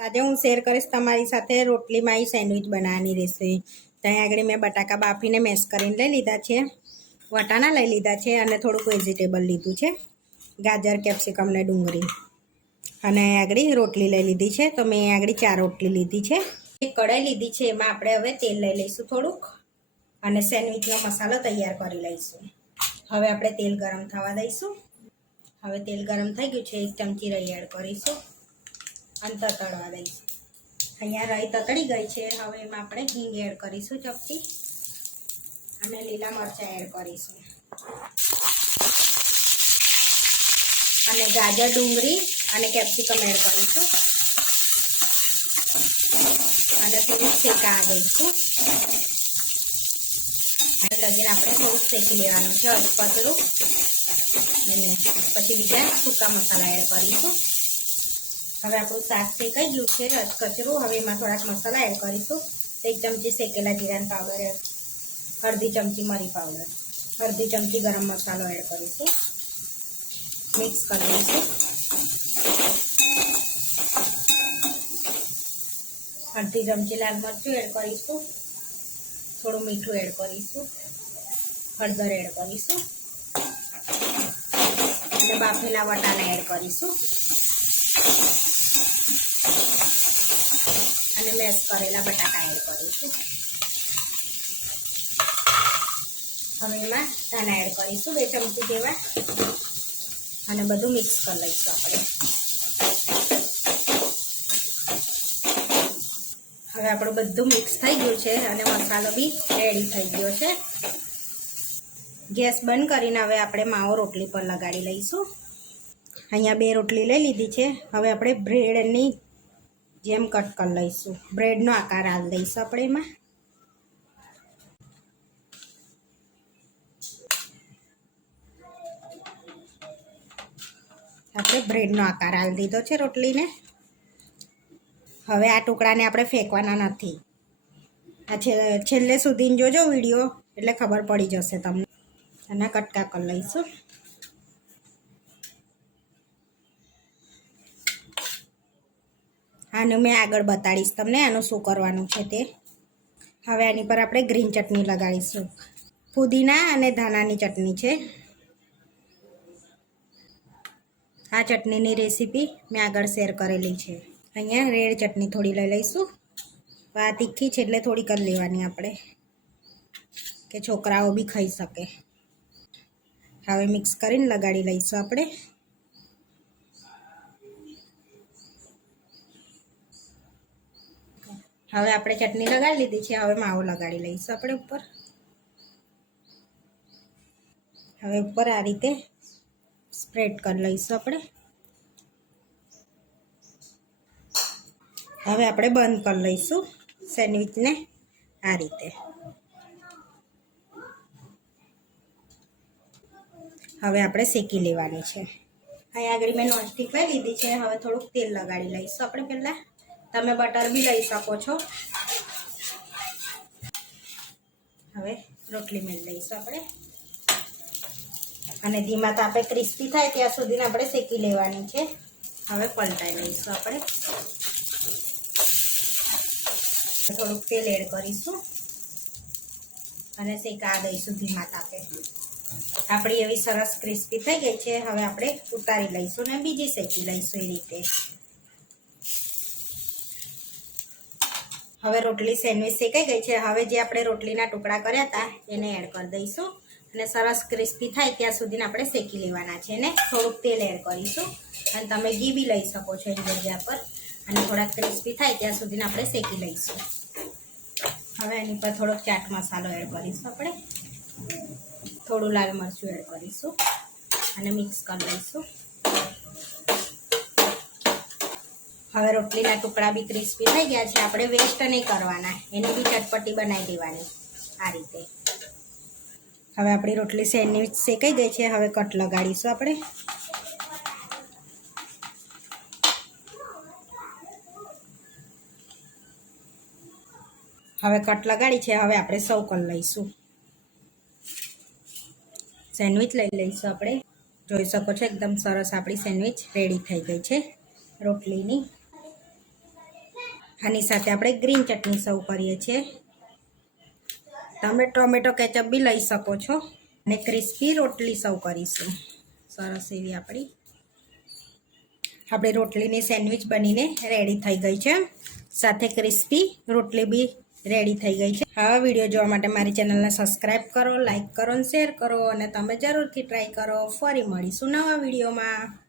આજે હું શેર કરીશ તમારી સાથે રોટલીમાં એ સેન્ડવિચ બનાવવાની રહેશે ત્યાં આગળ મેં બટાકા બાફીને મેશ કરીને લઈ લીધા છે. વટાણા લઈ લીધા છે અને થોડુંક વેજીટેબલ લીધું છે. ગાજર, કેપ્સિકમ ને ડુંગળી. અને આગળ રોટલી લઈ લીધી છે. તો મેં આગળ ચાર રોટલી લીધી છે. એક કઢાઈ લીધી છે. એમાં આપણે હવે તેલ લઈ લઈશું થોડુંક. અને સેન્ડવિચનો મસાલો તૈયાર કરી લઈશું. હવે આપણે તેલ ગરમ થવા દઈશું. હવે તેલ ગરમ થઈ ગયું છે. એક ચમચી રહી કરીશું. અને તળવા દઈશું. અહીંયા રાઈ તતડી ગઈ છે. હવે એમાં આપણે હિંગ એડ કરીશું ચપટી. અને લીલા મરચાં એડ કરીશું. અને ગાજર, ડુંગળી અને કેપ્સિકમ એડ કરીશું. અને થોડું શેકા દઈશું. અને લગીને આપણે થોડું શેકી લેવાનું છે અજપતરું. અને પછી બીજા સૂકા મસાલા એડ કરીશું. હવે આપણું શાક શેકાઈ ગયું છે કચરું. હવે એમાં થોડાક મસાલા એડ કરીશું. એક ચમચી શેકેલા જીરાન પાવડર અડધી ચમચી મરી પાવડર અડધી ચમચી ગરમ મસાલો એડ કરીશું. મિક્સ કરી દઈશું અડધી ચમચી લાલ મરચું એડ કરીશું. થોડું મીઠું એડ કરીશું. હળદર એડ કરીશું. અને બાફેલા વટાણા એડ કરીશું. મેશ કરેલા બટાકા એડ કરીશું હવે એમાં ધાણા એડ કરીશું, બે ચમચી જેવા. અને બધું મિક્સ કરી લઈશું આપણે. હવે આપણું બધું મિક્સ થઈ ગયું છે અને મસાલો બી રેડી થઈ ગયો છે. ગેસ બંધ કરીને હવે આપણે માવો રોટલી પર લગાડી લઈશું. અહીંયા બે રોટલી લઈ લીધી છે. હવે આપણે બ્રેડની જેમ કટ કરી લઈશું. બ્રેડનો આકાર હાલ દઈશું આપણે એમાં. આપણે બ્રેડનો આકાર હાલ દીધો છે રોટલીને. હવે આ ટુકડાને આપણે ફેંકવાના નથી. આ છેલ્લે સુધી જોજો વીડિયો, એટલે ખબર પડી જશે તમને. અને કટકા કરી લઈશું. આનું મેં આગળ બતાડીશ તમને, આનું શું કરવાનું છે તે. હવે આની પર આપણે ગ્રીન ચટણી લગાડીશું. પુદીના અને ધાનાની ચટણી છે. આ ચટણીની રેસીપી મેં આગળ શેર કરેલી છે. અહીંયા રેડ ચટણી થોડી લઈ લઈશું. આ તીખી છે એટલે થોડી કરી લેવાની આપણે, કે છોકરાઓ બી ખાઈ શકે. હવે મિક્સ કરીને લગાડી લઈશું આપણે. હવે આપણે ચટણી લગાડી લીધી છે, હવે માવો લગાડી લઈશું આપણે ઉપર. હવે ઉપર આ રીતે સ્પ્રેડ કરી લઈશું આપણે. હવે આપણે બંધ કરી લઈશું સેન્ડવિચને આ રીતે. હવે આપણે શેકી લેવાની છે. અહીં આગળ મેં નોનસ્ટિક લઈ લીધી છે, હવે થોડુંક તેલ લગાડી લઈશું આપણે પહેલાં. તમે બટર બી લઈ શકો છો. હવે રોટલી મેળ લઈશું આપણે. અને ધીમા તાપે ક્રિસ્પી થાય ત્યાં સુધી આપણે શેકી લેવાની છે. હવે પલટાઈ લઈશું આપણે. થોડુંક તેલ એડ કરીશું. અને શેકા દઈશું ધીમા તાપે. આપણી એવી સરસ ક્રિસ્પી થઈ ગઈ છે. હવે આપણે ઉતારી લઈશું ને બીજી શેકી લઈશું એ રીતે. હવે રોટલી સેન્ડવિચ શેકાઈ ગઈ છે. હવે જે આપણે રોટલીના ટુકડા કર્યા હતા, એને એડ કરી દઈશું. અને સરસ ક્રિસ્પી થાય ત્યાં સુધી આપણે શેકી લેવાના છે ને થોડુંક તેલ એડ કરીશું. અને તમે ઘી બી લઈ શકો છો એની જગ્યા પર. અને થોડાક ક્રિસ્પી થાય ત્યાં સુધી આપણે શેકી લઈશું. હવે એની પર થોડોક ચાટ મસાલો એડ કરીશું આપણે. થોડું લાલ મરચું એડ કરીશું. અને મિક્સ કરી લઈશું હવે રોટલીના ટુકડા બી ક્રિસ્પી થઈ ગયા છે. આપણે વેસ્ટ નહીં કરવાના. એની બી ચટપટી બનાવી દેવાની આ રીતે. હવે આપણી રોટલી સેન્ડવિચ શેકાઈ ગઈ છે. હવે કટ લગાડીશું આપણે. હવે કટ લગાડી છે. હવે આપણે સૌ કલ લઈશું. સેન્ડવિચ લઈ લઈશું આપણે. જોઈ શકો છો, એકદમ સરસ આપણી સેન્ડવિચ રેડી થઈ ગઈ છે રોટલીની. આની સાથે આપણે ગ્રીન ચટણી સર્વ કરીએ છીએ. તમે ટોમેટો કેચઅપ બી લઈ શકો છો અને ક્રિસ્પી રોટલી સર્વ કરીશું. સરસ એવી આપણી આપણી રોટલીની સેન્ડવિચ બનીને રેડી થઈ ગઈ છે. સાથે ક્રિસ્પી રોટલી બી રેડી થઈ ગઈ છે. આવા વીડિયો જોવા માટે મારી ચેનલને સબસ્ક્રાઈબ કરો, લાઇક કરો અને શેર કરો અને તમે જરૂરથી ટ્રાય કરો. ફરી મળીશું નવા વિડીયોમાં.